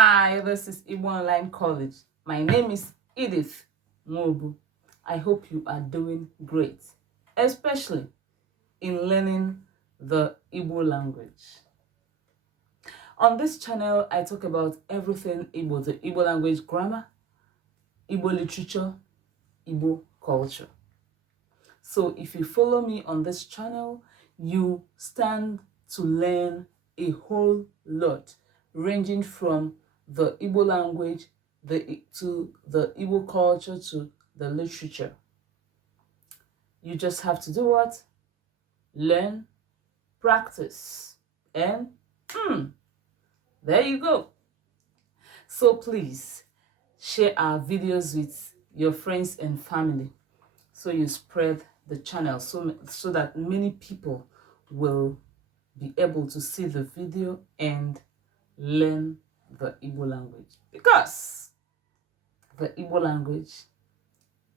Hi, this is Igbo Online College. My name is Edith Mobu. I hope you are doing great, especially in learning the Igbo language. On this channel, I talk about everything Igbo, the Igbo language grammar, Igbo literature, Igbo culture. So if you follow me on this channel, you stand to learn a whole lot, ranging from the Igbo language to the Igbo culture to the literature. You just have to do what? Learn, practice, and there you go. So please share our videos with your friends and family so you spread the channel so that many people will be able to see the video and learn the Igbo language, because the Igbo language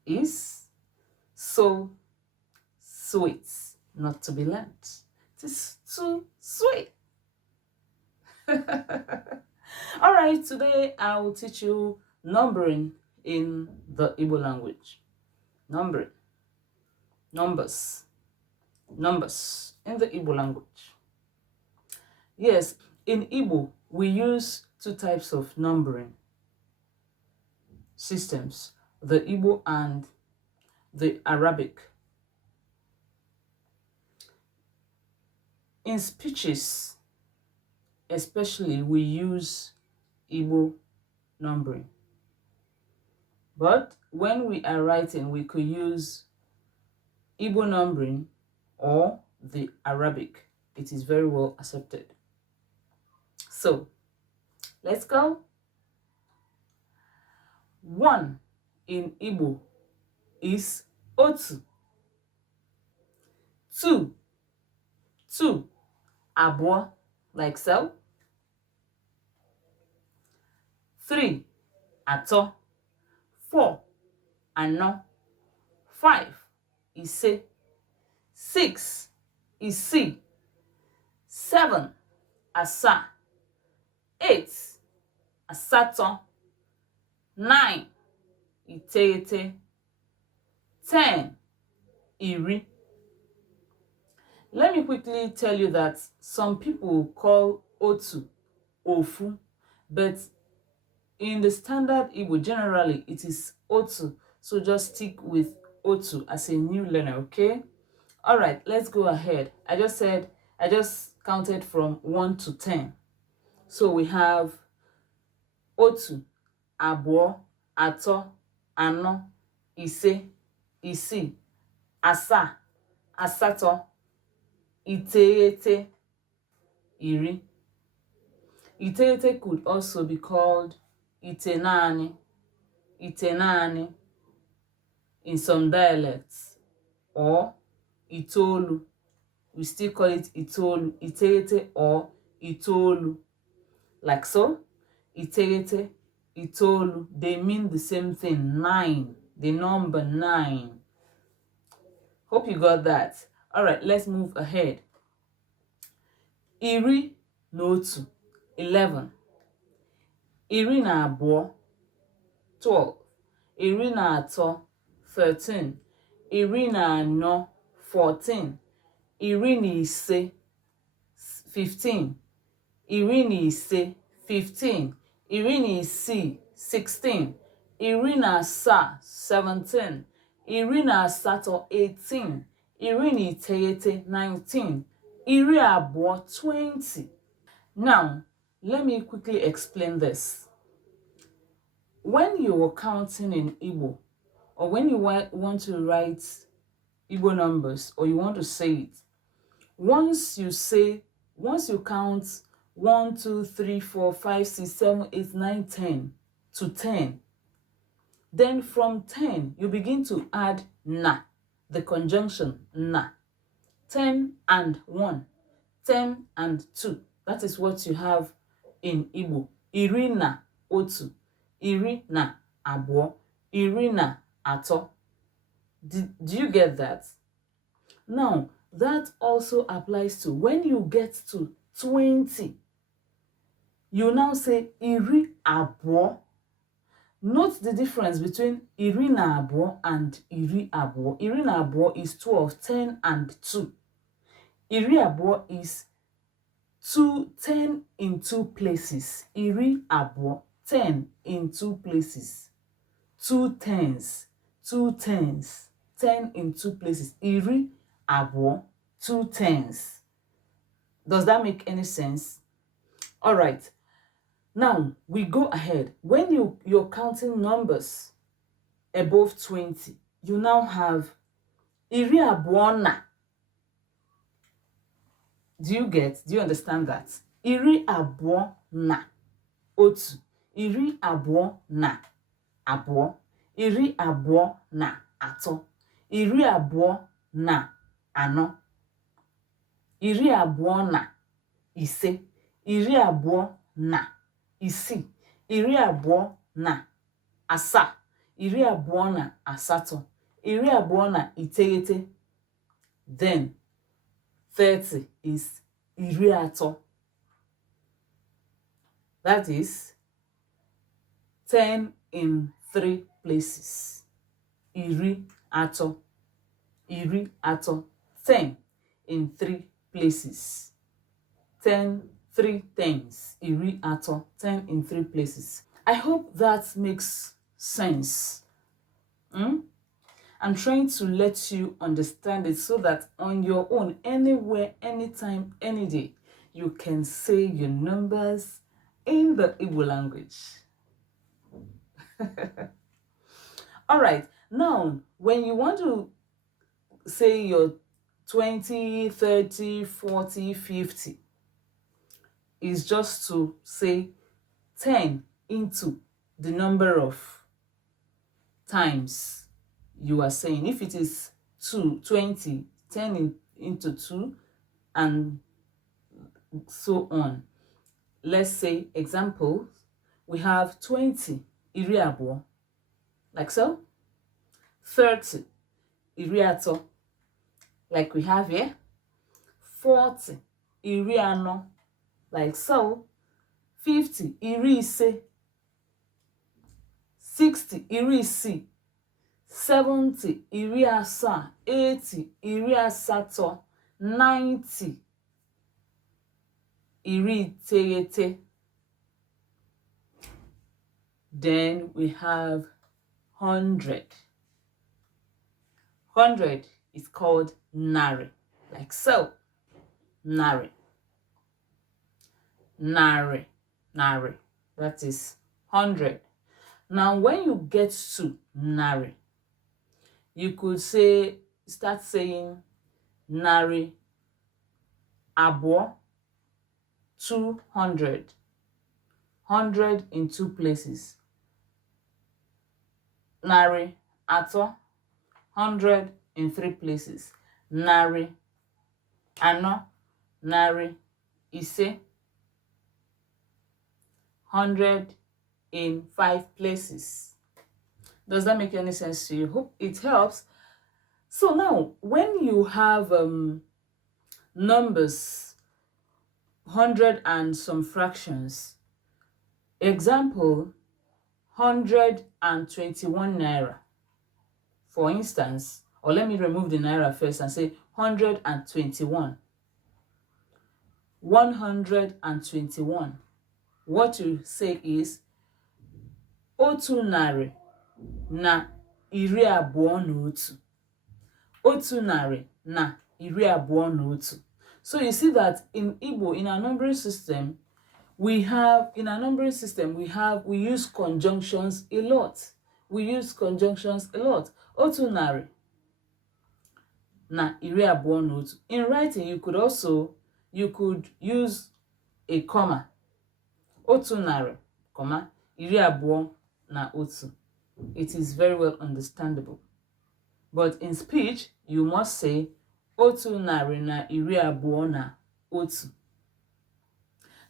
is so sweet not to be learned. It is too sweet. All right, today I will teach you numbering in the Igbo language. Numbering, numbers in the Igbo language. Yes, in Igbo, we use two types of numbering systems, the Igbo and the Arabic. In speeches, especially, we use Igbo numbering. But when we are writing, we could use Igbo numbering or the Arabic. It is very well accepted. So, let's go. 1 in Igbo is otu. 2, abụọ, like so. 3, atọ. 4, anọ. 5, ise. 6, isii. 7, asaa. 8, asatọ. 9, iteghete. 10, iri. Let me quickly tell you that some people call otu ofu, but in the standard Igbo, generally it is otu. So just stick with otu as a new learner, okay? All right, let's go ahead. I just counted from 1 to 10. So we have otu, abụọ, atọ, anọ, ise, isii, asaa, asatọ, iteghete, iri. Iteghete could also be called itenani in some dialects, or itoolu. We still call it itoolu, iteghete or itoolu. Like so, iteghete, itoolu, they mean the same thing, 9, the number 9. Hope you got that. All right, let's move ahead. Iri na otu, 11. Iri na abụọ, 12. Iri na atọ, 13. Iri na anọ, 14. Iri na ise, 15. Iri na ise, 15. Iri na isii, 16. Iri na asaa, 17. Iri na asatọ, 18. Iri na iteghete, 19. Iri abụọ, 20. Now, let me quickly explain this. When you are counting in Igbo, or when you want to write Igbo numbers, or you want to say it, once you count 1, 2, 3, 4, 5, 6, 7, 8, 9, 10 to 10, then from 10, you begin to add na, the conjunction na. 10 and 1, 10 and 2. That is what you have in Igbo. Iri na otu, iri na abụọ, iri na atọ. Do you get that? Now, that also applies to when you get to 20. You now say iri abụọ. Note the difference between iri na abụọ and iri abụọ. Iri na abụọ is 12, 10 and 2. Iri abụọ is 10 in 2 places. Iri abụọ, 10 in 2 places. 2 tens, 2 tens, 10 in 2 places. Iri abụọ, 2 tens. Does that make any sense? All right. Now we go ahead. When you're counting numbers above 20, you now have iri abụọ na. Do you understand that? Iri abụọ na otu. Iri abụọ na abụọ. Iri abụọ na atọ. Iri abụọ na anọ. Iri abụọ na ise. Iri abụọ na isii. Iri abụọ na asaa. Iri abụọ na asatọ. Iri abụọ na iteghete. Then 30 is iri atọ. That is 10 in 3 places. Iri atọ. Iri atọ. 10 in 3 places. 10, 3 tens. Iri atọ. 10 in 3 places. I hope that makes sense. I'm trying to let you understand it so that on your own, anywhere, anytime, any day, you can say your numbers in the Igbo language. All right. Now, when you want to say your 20, 30, 40, 50, is just to say 10 into the number of times you are saying. If it is 2, 20, 10 into 2, and so on. Let's say, example, we have 20, iri abụọ, like so. 30, iri atọ, like we have here. 40, iri anọ, like so. 50, iri ise. 60, iri isii. 70, iri asaa. 80, iri asatọ. 90, iri iteghete. Then we have 100. 100 is called nari, like so. Nari. Nari. Nari. That is 100. Now, when you get to nari, you could start saying nari abụọ, 200. 100 in 2 places. Nari atọ, 100 in 3 places. Nari anọ, nari ise, 100 in 5 places. Does that make any sense to you? Hope it helps. So now, when you have numbers, 100 and some fractions, example, 121 naira, for instance, or let me remove the naira first and say 121. 121. What you say is otu narị na iri abụọ na otu. Otu narị na iri abụọ na otu. So you see that in Igbo, in our numbering system, we use conjunctions a lot. Otu narị na iri abụọ na otu. In writing, you could use a comma. Otu narị, comma, iri abụọ na otu. It is very well understandable. But in speech, you must say otu narị na iri abụọ na otu.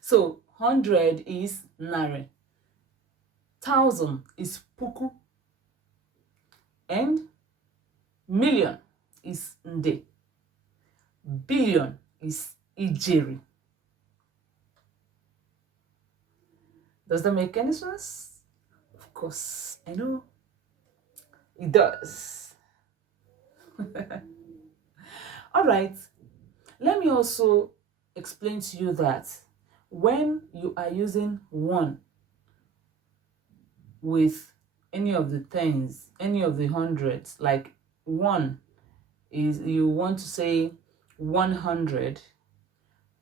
So 100 is narị. 1,000 is puku. And million is nde. Billion is ijeri. Does that make any sense? Of course, I know it does. All right, let me also explain to you that when you are using one with any of the things, any of the hundreds, like one is you want to say 100,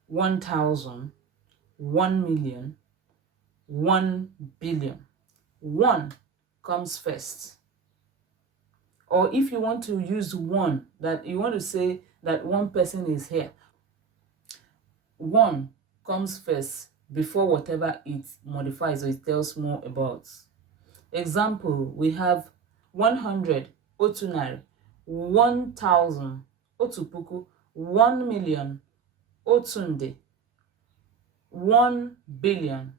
1,000, 1,000,000, 1,000,000,000. One comes first. Or if you want to use one, that you want to say that one person is here, one comes first before whatever it modifies or it tells more about. Example, we have 100, otu narị, 1,000, otu puku, 1,000,000, otu nde, 1,000,000,000,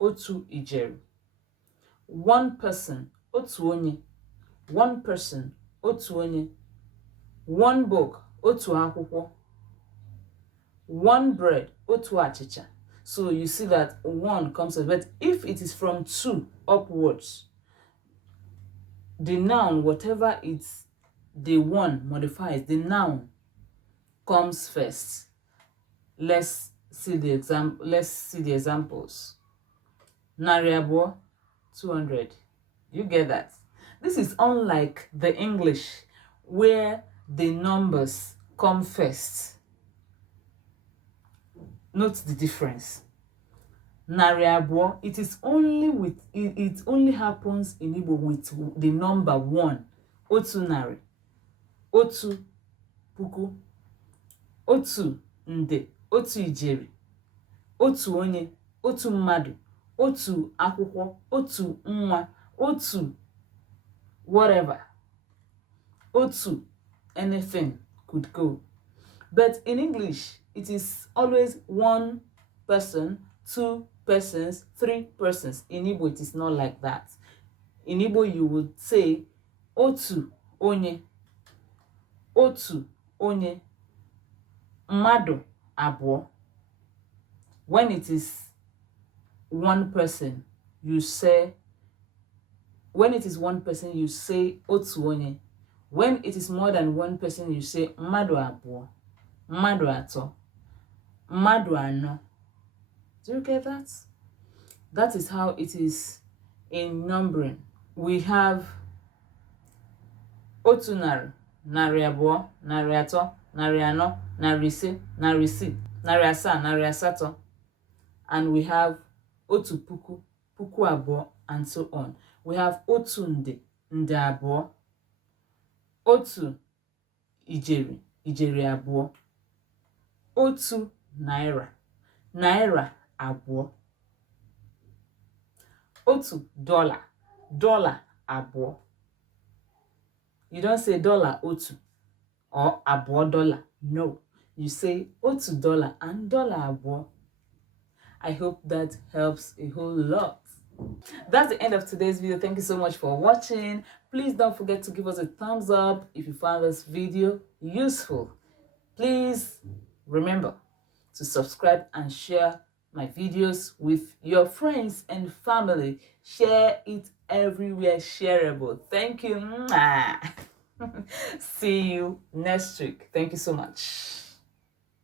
otu ijeri. One person, otu onye. One person, otu onye. One book, otu akwụkwọ. One bread, otu achịcha. So you see that one comes first. But if it is from two upwards, the noun, whatever it's the one modifies, the noun comes first. Let's see the examples. Narị abụọ, 200. You get that? This is unlike the English where the numbers come first. Note the difference. Narị abụọ, it only happens in Igbo with the number one. Otu narị, otu puku, otu nde, otu ijeri, otu onye, otu mmadụ, otu akwụkwọ, otu nwa, otu whatever, otu anything could go. But in English, it is always one person, two persons, three persons. In Igbo, it is not like that. In Igbo, you would say otu onye, otu onye, mmadụ abụọ. When it is one person, you say otu onye. When it is more than one person, you say mmadụ abụọ, mmadụ atọ, mmadụ anọ. Do you get that? That is how it is in numbering. We have otu narị, narị abụọ, narị atọ, narị anọ, narị ise, narị isii, narị asaa, narị asatọ. And we have otu puku, puku abụọ, and so on. We have otu nde, nde abụọ, otu ijeri, ijeri abụọ, otu naira, naira abụọ, otu dollar, dollar abụọ. You don't say dollar otu or abụọ dollar. No, you say otu dollar and dollar abụọ. I hope that helps a whole lot. That's the end of today's video. Thank you so much for watching. Please don't forget to give us a thumbs up if you found this video useful. Please remember to subscribe and share my videos with your friends and family. Share it everywhere shareable. Thank you. See you next week. Thank you so much.